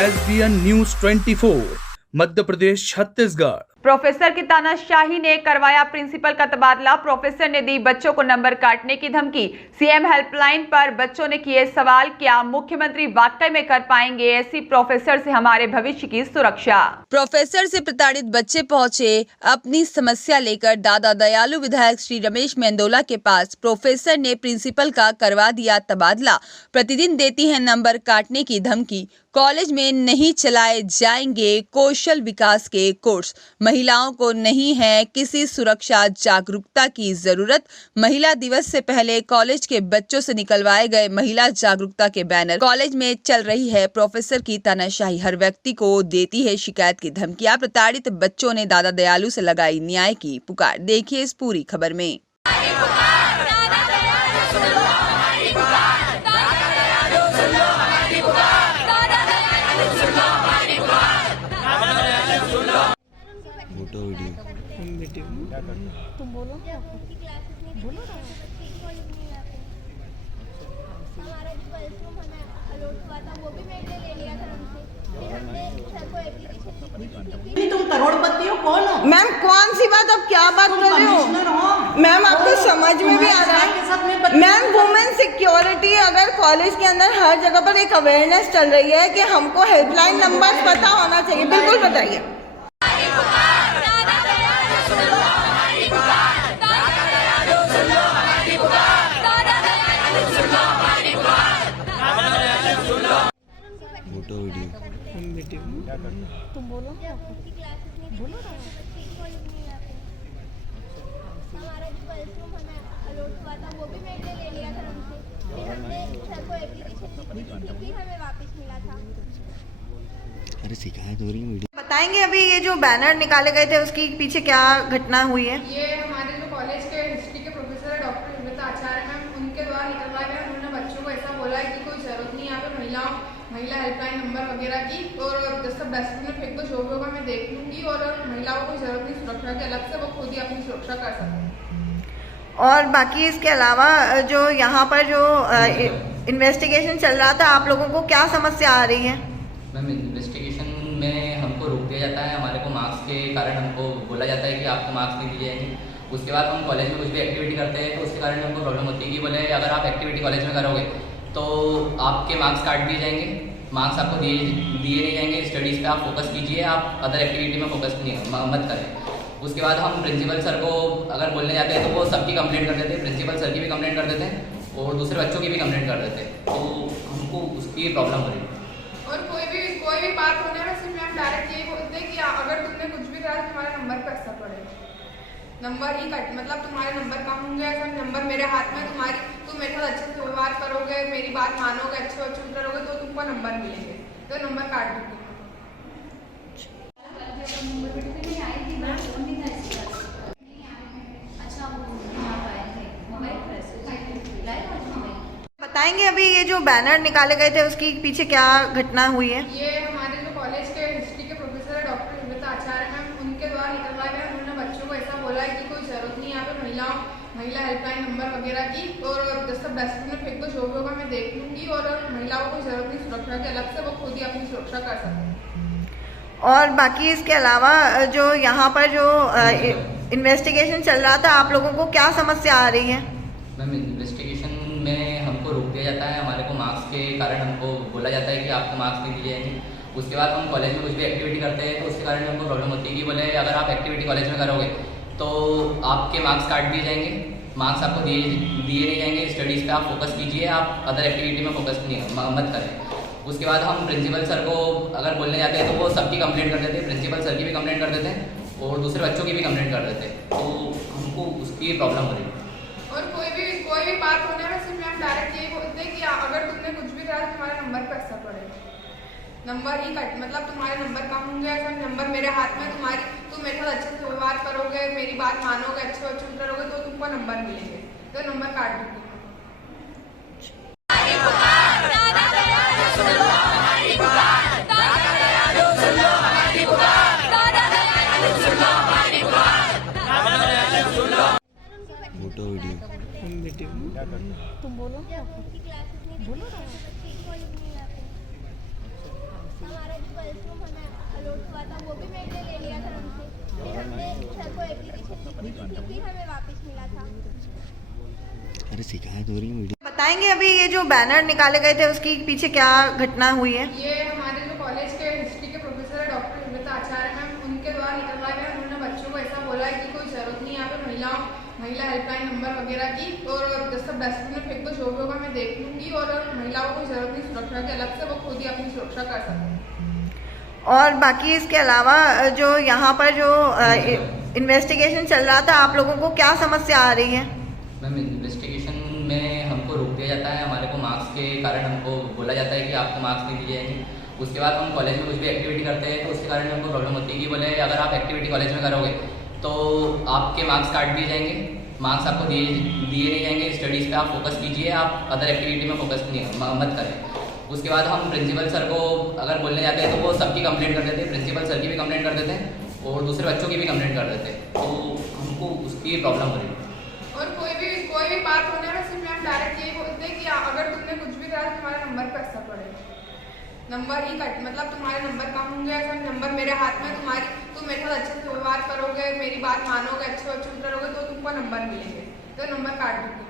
SBN news 24 Madhya Pradesh Chhattisgarh. Professor की तानाशाही ने करवाया प्रिंसिपल का तबादला। प्रोफेसर ने दी बच्चों को नंबर काटने की धमकी। सीएम हेल्पलाइन पर बच्चों ने किए सवाल, क्या मुख्यमंत्री वाकई में कर पाएंगे ऐसी प्रोफेसर से हमारे भविष्य की सुरक्षा। प्रोफेसर से प्रताड़ित बच्चे पहुंचे अपनी समस्या लेकर दादा दयालु विधायक श्री रमेश मेंदोला के पास। प्रोफेसर ने प्रिंसिपल का करवा दिया तबादला। प्रतिदिन देती है नंबर काटने की धमकी। कॉलेज में नहीं चलाए जाएंगे कौशल विकास के कोर्स। महिलाओं को नहीं है किसी सुरक्षा जागरूकता की जरूरत। महिला दिवस से पहले कॉलेज के बच्चों से निकलवाए गए महिला जागरूकता के बैनर। कॉलेज में चल रही है प्रोफेसर की तानाशाही। हर व्यक्ति को देती है शिकायत की धमकियां। प्रताड़ित बच्चों ने दादा दयालु से लगाई न्याय की पुकार। देखिए इस पूरी खबर में। तुम बोलो क्या बोलो ना। हमारा जो क्लासरूम हमें अलॉट हुआ था वो भी मैंने ले लिया था हमसे। फिर हमने सर को एप्लीकेशन तुम करोड़पति हो, कौन हो? मैम कौन सी बात, अब क्या बात कर रहे हो मैम? आपको समझ में भी आ रहा है मैम? वुमेन सिक्योरिटी, अगर कॉलेज के अंदर हर जगह पर एक अवेयरनेस चल रही है कि हमको हेल्पलाइन नंबर पता होना चाहिए। बिल्कुल बताइए। तुम बोलो क्या बोलो ना। हमारा जो क्लासरूम हमें अलॉट हुआ था वो भी मैंने ले लिया था हमसे। फिर हमने सर को एप्लीकेशन फिर हमें वापस मिला था। अरे शिकायत हो रही है। बताएंगे अभी ये जो बैनर निकाले गए थे उसकी पीछे क्या घटना हुई है? ये हमारे जो कॉलेज के हिस्ट्री के प्रोफेसर है डॉक्टर विवेता आचार्य मैम, उनके द्वारा निकलवाया गया। उन्होंने बच्चों को ऐसा बोला है कि कोई जरूरत नहीं यहाँ पे महिला हेल्पलाइन नंबर वगैरह की, और जब सब डस्टबिन में फेंक दो, जो भी होगा मैं देख लूंगी, और महिलाओं को जरूरत नहीं सुरक्षा की, अलग से वो खुद ही अपनी सुरक्षा कर सकते हैं। और बाकी इसके अलावा जो यहाँ पर जो इन्वेस्टिगेशन चल रहा था, आप लोगों को क्या समस्या आ रही है? मैम इन्वेस्टिगेशन में हमको रोक दिया जाता है। हमारे को मार्क्स के कारण हमको बोला जाता है कि आपको मार्क्स नहीं दिए जाएंगे। उसके बाद हम कॉलेज में कुछ भी एक्टिविटी करते हैं तो उसके कारण हमको प्रॉब्लम होती है कि बोले अगर आप एक्टिविटी कॉलेज में करोगे तो आपके मार्क्स काट दिए जाएंगे, मार्क्स आपको दिए नहीं जाएंगे। स्टडीज़ पे आप फोकस कीजिए, आप अदर एक्टिविटी में फोकस मत करें। उसके बाद हम प्रिंसिपल सर को अगर बोलने जाते हैं तो वो सबकी कंप्लेंट कर देते हैं। प्रिंसिपल सर की भी कंप्लेंट कर देते हैं और दूसरे बच्चों की भी कंप्लेंट कर देते हैं, तो हमको उसकी प्रॉब्लम हो रही है। और कोई भी बात होने में सिर्फ हम डायरेक्ट यही बोलते हैं कि अगर तुमने कुछ भी करा तो तुम्हारे नंबर पर असर पड़ेगा। नंबर ही कट, मतलब तुम्हारे नंबर कम होंगे। अगर नंबर मेरे हाथ में, तुम मेरे साथ अच्छे से व्यवहार करोगे, मेरी बात मानोगे, अच्छे उतरोगे तो तुमको नंबर मिलेंगे, तो नंबर काट दूंगी। बताएंगे अभी ये जो बैनर निकाले गए थे उसकी पीछे क्या घटना हुई है? ये हमारे जो कॉलेज के हिस्ट्री के प्रोफेसर है डॉक्टर विवेता आचार्य मैम, उनके द्वारा निकलवाया गया। उन्होंने बच्चों को ऐसा बोला है कि कोई जरूरत नहीं यहाँ पे महिला हेल्पलाइन नंबर वगैरह की, और जब सब डस्टबिन में फेंक दो, जो भी होगा मैं देख लूंगी, और महिलाओं को जरूरत नहीं सुरक्षा की, अलग से वो खुद ही अपनी सुरक्षा कर सकते हैं। और बाकी इसके अलावा जो यहाँ पर जो इन्वेस्टिगेशन चल रहा था, आप लोगों को क्या समस्या आ रही है? मैम इन्वेस्टिगेशन में हमको रोक दिया जाता है। हमारे को मार्क्स के कारण हमको बोला जाता है कि आपको मार्क्स नहीं दिए जाएंगे। उसके बाद हम कॉलेज में कुछ भी एक्टिविटी करते हैं तो उसके कारण हमको प्रॉब्लम होती है कि बोले अगर आप एक्टिविटी कॉलेज में करोगे तो आपके मार्क्स काट दिए जाएंगे, मार्क्स आपको दिए नहीं जाएंगे। स्टडीज़ पे आप फोकस कीजिए, आप अदर एक्टिविटी में फोकस मत करें। उसके बाद हम प्रिंसिपल सर को अगर बोलने जाते हैं तो वो सबकी कंप्लेंट कर देते हैं। प्रिंसिपल सर की भी कंप्लेंट कर देते हैं और दूसरे बच्चों की भी कंप्लेंट कर देते हैं, तो हमको उसकी प्रॉब्लम हो रही है। और कोई भी बात होने में सिर्फ हम डायरेक्ट यही बोलते हैं कि अगर तुमने कुछ भी करा तो तुम्हारे नंबर पर असर पड़ेगा। नंबर ही कट, मतलब तुम्हारे नंबर कम होंगे। अगर नंबर मेरे हाथ में, तुम मेरे साथ अच्छे से व्यवहार करोगे, मेरी बात मानोगे, अच्छे उतरोगे तो तुमको नंबर मिलेंगे, तो नंबर काट दूंगी। तुम बोलो क्या बोलो ना। हमारा जो गर्ल्स रूम हमें अलॉट हुआ था वो भी मेरे लिए ले लिया था उनसे। फिर हमने सर को एप्लीकेशन लिखी थी, फिर हमें वापस मिला था। अरे शिकायत हो रही है वीडियो। बताएंगे अभी ये जो बैनर निकाले गए थे उसके पीछे क्या घटना हुई है? ये हमारे जो कॉलेज के हिस्ट्री के प्रोफेसर है डॉक्टर हिम्मत आचार्य मैम, उनके द्वारा निकलवाए गए। उन्होंने बच्चों को ऐसा बोला है कि कोई ज़रूरत नहीं है यहाँ पे महिला हेल्पलाइन नंबर वगैरह की, और जब सब डस्टबिन में फेंक दो, जो भी होगा मैं देख लूँगी, और महिलाओं को कोई ज़रूरत नहीं सुरक्षा की, अलग से वो खुद ही अपनी सुरक्षा कर सकते हैं। और बाकी इसके अलावा जो यहाँ पर जो इन्वेस्टिगेशन चल रहा था, आप लोगों को क्या समस्या आ रही है? मैम इन्वेस्टिगेशन में हमको रोक दिया जाता है, हमारे को मार्क्स के कारण हमको बोला जाता है कि आपको मार्क्स नहीं दिए जाएंगे। उसके बाद हम कॉलेज में कुछ भी एक्टिविटी करते हैं तो उसके कारण हमको प्रॉब्लम होती है कि बोले अगर आप एक्टिविटी कॉलेज में करोगे तो आपके मार्क्स काट दिए जाएंगे, मार्क्स आपको दिए नहीं जाएंगे, स्टडीज़ पे आप फोकस कीजिए, आप अदर एक्टिविटी में फोकस मत करें। उसके बाद हम प्रिंसिपल सर को अगर बोलने जाते हैं तो वो सबकी कंप्लेंट कर देते हैं, प्रिंसिपल सर की भी कंप्लेंट कर देते हैं और दूसरे बच्चों की भी कंप्लेंट कर देते हैं, तो हमको उसकी प्रॉब्लम हो रही है। और कोई भी बात होने में सिर्फ हम डायरेक्ट यही बोलते हैं कि अगर तुमने कुछ भी करा तो तुम्हारे नंबर पर असर पड़ेगा, नंबर ही कट, मतलब तुम्हारे नंबर कम होंगे। अगर नंबर मेरे हाथ में, तुम मेरे साथ अच्छे से व्यवहार करोगे, मेरी बात मानोगे, अच्छे उतरोगे तो तुमको नंबर मिलेंगे, तो नंबर काट दूँगी।